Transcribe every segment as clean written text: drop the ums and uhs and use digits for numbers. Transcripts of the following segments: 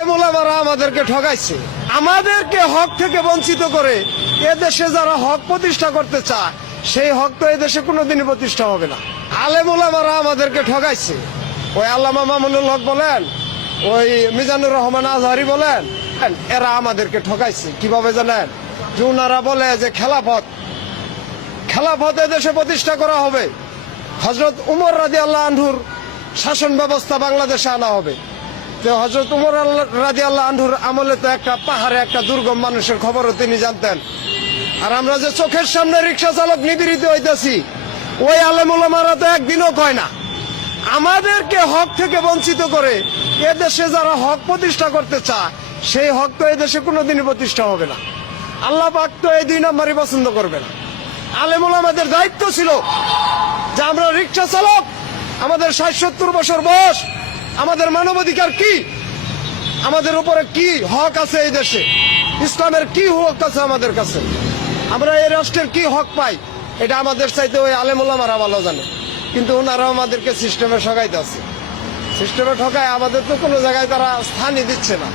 আলেম ওলামারা আমাদেরকে ঠকাইছে, আমাদেরকে হক থেকে বঞ্চিত করে এদেশে যারা হক প্রতিষ্ঠা করতে চায় সেই হক তো এদেশে কোনোদিনই প্রতিষ্ঠা হবে না। আলেম ওলামারা আমাদেরকে ঠকাইছে। ওই আল্লামা মামুনুল হক বলেন, ওই মিজানুর রহমান আজহারি বলেন, এরা আমাদেরকে ঠকাইছে। কিভাবে জানেন? যে ওনারা বলে যে খেলাফত এদেশে প্রতিষ্ঠা করা হবে, হযরত উমর রাদিয়াল্লাহু আনহুর শাসন ব্যবস্থা বাংলাদেশে আনা হবে। যে হযরত উমর রাদিয়াল্লাহু আনহুর আমলে তো একটা পাহাড়ে একটা দুর্গম মানুষের খবরও তিনি জানতেন। আর আমরা যে চোখের সামনে রিক্সা চালক নিপীড়িত হইতেছি, ওই আলেম ওলামারা তো একদিনও কয় না। আমাদেরকে হক থেকে বঞ্চিত করে এদেশে যারা হক প্রতিষ্ঠা করতে চায় সেই হক তো এদেশে কোনোদিনই প্রতিষ্ঠা হবে না। আল্লাহ পাক তো এই 2 নম্বরই পছন্দ করবে না। আলেম ওলামাদের দায়িত্ব ছিল যে আমরা রিক্সা চালক, আমাদের 60-70 বছর বয়স, আমাদের মানবাধিকার কি, আমাদের উপরে কি হক আছে, এই দেশে ইসলামের কি হক আছে আমাদের কাছে, আমরা এই রাষ্ট্রের কি হক পাই, এটা আমাদের চাইতে ওই আলেম ওলামারা ভালো জানে। কিন্তু ওনারা আমাদেরকে সিস্টেমে ঠকাইতে আছে। সিস্টেমে ঠকায় আমাদের তো কোনো জায়গায় তারা স্থানই দিচ্ছে না।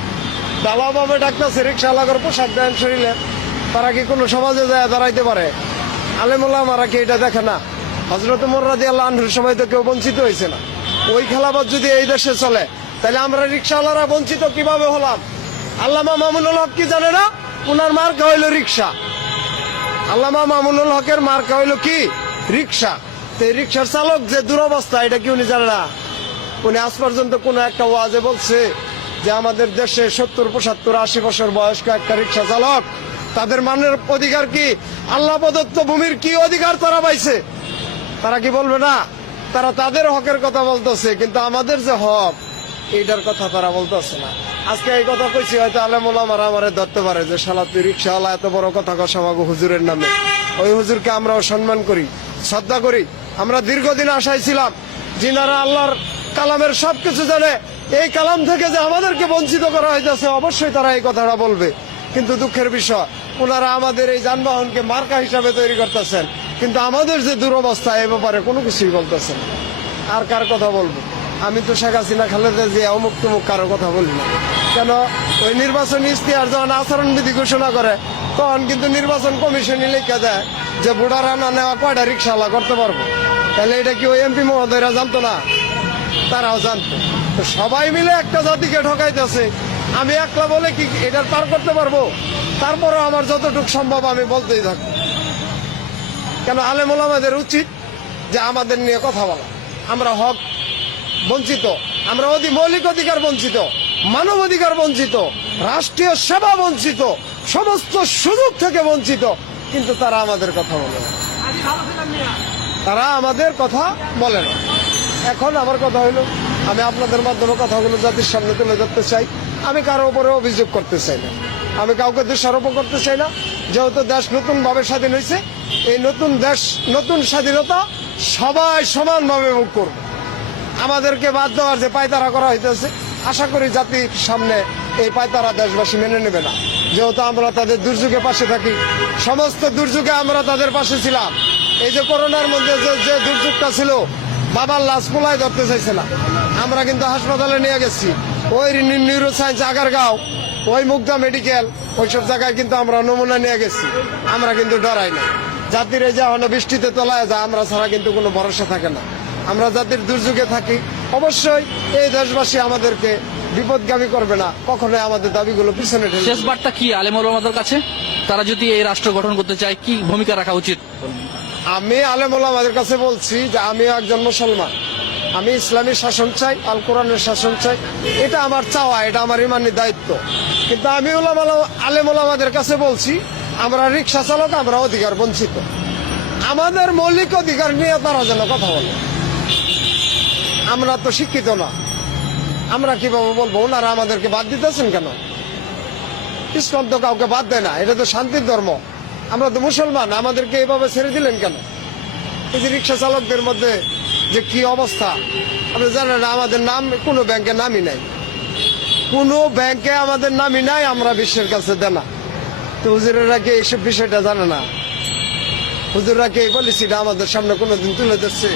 দালাভাবে ডাকতেছে, রিক্সাওয়ালাগর পোশাক দেন শরীরে, তারা কি কোনো সমাজে যায় দাঁড়াইতে পারে? আলেম ওলামারা কি এটা দেখে না? হযরত উমর রাদিয়াল্লাহু আনহুর সময় তো কেউ বঞ্চিত হয়েছে না। ওই খেলাফত যদি এই দেশে চলে তাহলে আমরা রিক্সাওয়ালারা বঞ্চিত কিভাবে হলাম? আল্লামা মামুনুল হক কি জানে না? উনার মার্কা হইল রিক্সা। আল্লামা মামুনুল হকের মার্কা হইল কি? রিক্সা। তো এই রিক্সার চালক যে দুরবস্থা, এটা কি উনি জানে না? উনি আজ পর্যন্ত কোন একটা ওয়াজে বলছে যে আমাদের দেশে 70, 75, 80 বছর বয়স্ক একটা রিক্সা চালক, তাদের মানের অধিকার কি? আল্লাহ প্রদত্ত ভূমির কি অধিকার তারা পাইছে? তারা কি বলবে না? তারা তাদের হকের কথা বলতেছে, কিন্তু আমাদের যে হক এইটার কথা তারা বলতেছে না। আজকে এই কথা কইছি, হয়তো আলেম ওলামারা আমারে ধরতে পারে যে শালা তুই রিক্সাওয়ালা, এত বড় কথা কস আমাকে হুজুরের নামে। ওই হুজুরকে আমরাও সম্মান করি, শ্রদ্ধা করি। আমরা দীর্ঘদিন আশায় ছিলাম যিনারা আল্লাহর কালামের সবকিছু জানে, এই কালাম থেকে যে আমাদেরকে বঞ্চিত করা হইতেছে, অবশ্যই তারা এই কথাটা বলবে। কিন্তু দুঃখের বিষয়, ওনারা আমাদের এই যানবাহনকে মার্কা হিসাবে তৈরি করতেছেন, কিন্তু আমাদের যে দুরবস্থা এ ব্যাপারে কোনো কিছুই বলতেছেন। আর কার কথা বলবো? আমি তো শেখ হাসিনা, খালেদা জিয়া, অমুক তমুক কারো কথা বলি না। কেন? ওই নির্বাচনী ইশতেহার যখন আচরণবিধি ঘোষণা করে তখন কিন্তু নির্বাচন কমিশনই লিখে দেয় যে বুড়ারা না নেওয়া কয়টা রিক্সাওয়ালা করতে পারবো। তাহলে এটা কি ওই এমপি মহোদয়রা জানতো না? তারাও জানতো। তো সবাই মিলে একটা জাতিকে ঠকাইতেছে। আমি একলা বলে কি এটার পার করতে পারবো? তারপরও আমার যতটুকু সম্ভব আমি বলতেই থাকবো। কেন? আলেম ওলামাদের উচিত যে আমাদের নিয়ে কথা বলা। আমরা হক বঞ্চিত, আমরা মৌলিক অধিকার বঞ্চিত, মানব অধিকার বঞ্চিত, রাষ্ট্রীয় সেবা বঞ্চিত, সমস্ত সুযোগ থেকে বঞ্চিত, কিন্তু তারা আমাদের কথা বলে না। তারা আমাদের কথা বলে না। এখন আমার কথা হইল, আমি আপনাদের মাধ্যমে কথাগুলো জাতির সামনে তুলে ধরতে চাই। আমি কারো উপরে অভিযোগ করতে চাই না, আমি কাউকে দোষারোপ করতে চাই না। যেহেতু দেশ নতুন ভাবে স্বাধীন হয়েছে, এই নতুন দেশ, নতুন স্বাধীনতা সবাই সমানভাবে ভোগ করবে। আমাদেরকে বাদ দেওয়ার যে পায়তারা করা হইতেছে, আশা করি জাতির সামনে এই পায়তারা দেশবাসী মেনে নেবে না। যেহেতু আমরা তাদের দুর্যোগের পাশে থাকি, সমস্ত দুর্যোগে আমরা তাদের পাশে ছিলাম। এই যে করোনার মধ্যে যে দুর্যোগটা ছিল, বাবার লাশ পোলায় ধরতে চাইছে না, আমরা কিন্তু হাসপাতালে নিয়ে গেছি। ওই নিউরো সায়েন্স আগারগাঁও, ওই মুগদা মেডিকেল, ওইসব জায়গায় কিন্তু আমরা নমুনা নিয়ে গেছি। আমরা কিন্তু ডরাই না। জাতির এই যে বৃষ্টিতে তলায় যায়, আমরা ছাড়া কিন্তু কোনো ভরসা থাকে না। আমরা জাতির দুর্যোগে থাকি। অবশ্যই এই দেশবাসী আমাদেরকে বিপদগামী করবে না, কখনোই আমাদের দাবিগুলো পিছনে ঠেলবে। শেষ বার্তা কি আলেম ওলামাদের কাছে? তারা যদি এই রাষ্ট্র গঠন করতে চায় কি ভূমিকা রাখা উচিত? আমি আলেম ওলামাদের কাছে বলছি যে আমিও একজন মুসলমান, আমি ইসলামী শাসন চাই, আল কোরআনের শাসন চাই। এটা আমার চাওয়া, এটা আমার ইমানি দায়িত্ব। কিন্তু আমি আলেম ওলামাদের কাছে বলছি, আমরা রিক্সা চালক, আমরা অধিকার বঞ্চিত। আমাদের মৌলিক অধিকার নিয়ে তারা যেন কথা বলে। আমরা তো শিক্ষিত না, আমরা কিভাবে বলবো? ওনারা আমাদেরকে বাদ দিতেছেন কেন? ইসলাম তো কাউকে বাদ দেয় না, এটা তো শান্তির ধর্ম। আমরা তো মুসলমান, আমাদেরকে এভাবে ছেড়ে দিলেন কেন? এই যে রিক্সা চালকদের মধ্যে যে কি অবস্থা, আপনি জানেন না? আমাদের নাম কোনো ব্যাংকে নামই নাই, কোনো ব্যাংকে আমাদের নামই নাই, আমরা বিশ্বের কাছে দেনা। তো হুজুরেরা কি এইসব বিষয়টা জানে না? হুজুররা কি এই পলিসিটা আমাদের সামনে কোনোদিন তুলে ধরছে?